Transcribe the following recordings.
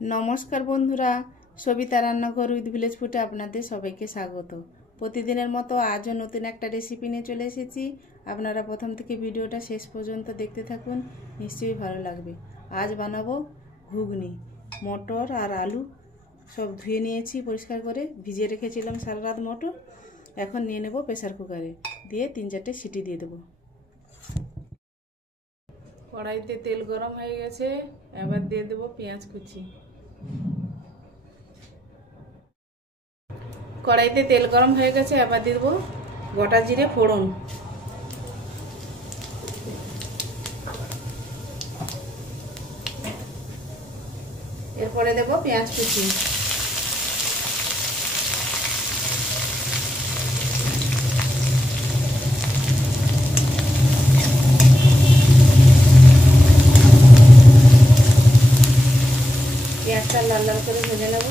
नमस्कार बंधुरा Sabita रान्नाघर with village ফুডে আপনাদের সবাইকে স্বাগত। প্রতিদিনের মতো আজও নতুন একটা রেসিপি নিয়ে চলে এসেছি। আপনারা প্রথম থেকে ভিডিওটা শেষ পর্যন্ত দেখতে থাকুন, নিশ্চয়ই ভালো লাগবে। আজ বানাবো ঘুগনি। মটর আর আলু সব ধুয়ে নিয়েছি পরিষ্কার করে, ভিজিয়ে রেখেছিলাম সারা রাত মটর। এখন নিয়ে নেব প্রেসার কুকারে, দিয়ে 3-4টে সিটি দিয়ে দেবো। কড়াইতে তেল গরম হয়ে গেছে, এবার দিয়ে দেবো পেঁয়াজ কুচি। কড়াইতে তেল গরম হয়ে গেছে, এবার দিয়ে দেবো গোটা জিরে ফোড়ন। এরপরে দেবো পেঁয়াজ কুচি। পেঁয়াজটা লাল লাল করে ভেজে নেব।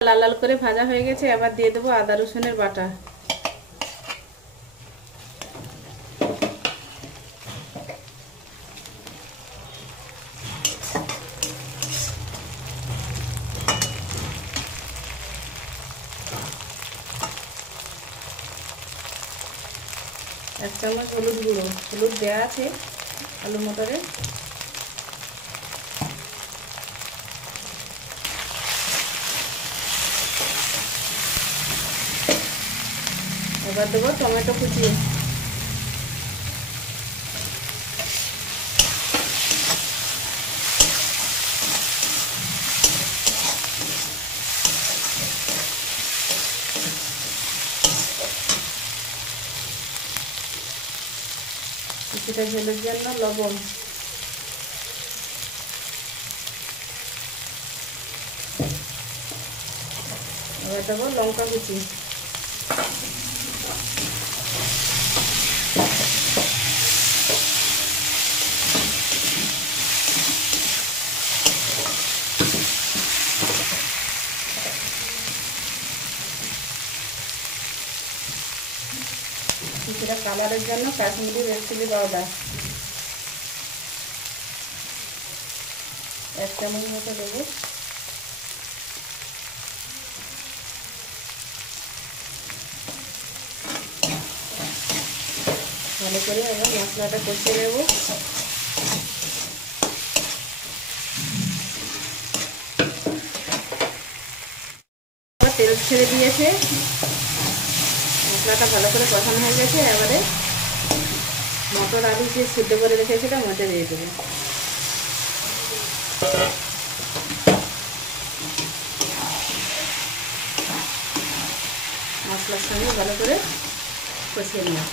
লাল লাল করে ভাজা হয়ে গেছে, এবার দিয়ে দেবো আদা রসুনের বাটা। এক চামচ হলুদ গুঁড়ো, হলুদ দেওয়া আছে আলু মটরে। এবার দেবো টমেটো কুচি। কিছুটা ঝোলের জন্য লবণ। এবার দেবো লঙ্কা কুচি। কিছুটা কালারের জন্য কাশ্মীরি রেড চিলি পাউডার 1 চামচ মতো দেবো। ভালো করে এবার মশলাটা কষিয়ে নেব। তেল ছেড়ে দিয়েছে, মশলাটা ভালো করে কষানো হয়ে গেছে। এবারে মটর আলু যে সিদ্ধ করে রেখেছিলাম ওটা দিয়ে দেবো। মশলার সঙ্গে ভালো করে কষিয়ে নেব।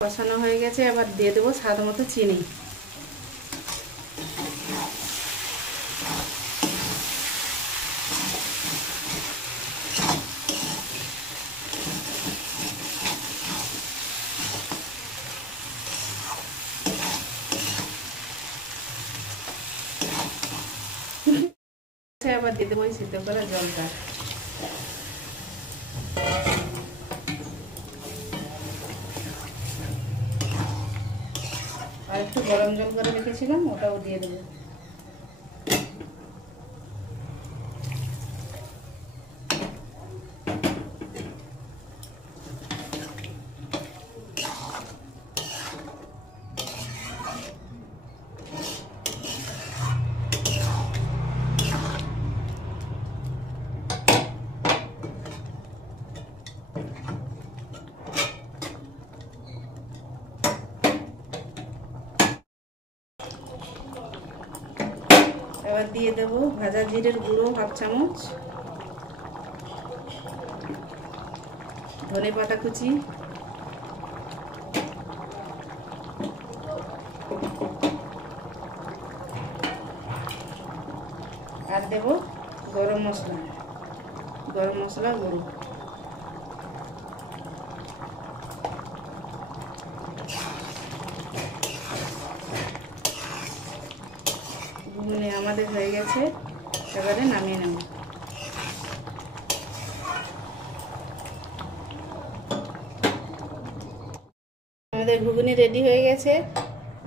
কষানো হয়ে গেছে, এবার দিয়ে দেবো স্বাদ মতো চিনি। এবার দিয়ে দেবো সিদ্ধ করা জলটা। আর একটু গরম জল করে রেখেছিলাম, ওটাও দিয়ে দেবো। এবার দিয়ে দেবো ভাজা জিরের গুঁড়ো 1/2 চামচ, ধনে পাতা কুচি, আর দেবো গরম মশলা। গরম মশলা গুঁড়ো। ঘুগনি আমাদের হয়ে গেছে, এবারে নামিয়ে নেব। আমাদের ঘুগনি রেডি হয়ে গেছে।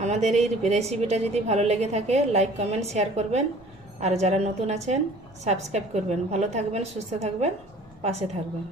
আমাদের এই রেসিপিটা যদি ভালো লেগে থাকে লাইক কমেন্ট শেয়ার করবেন, আর যারা নতুন আছেন সাবস্ক্রাইব করবেন। ভালো থাকবেন, সুস্থ থাকবেন, পাশে থাকবেন।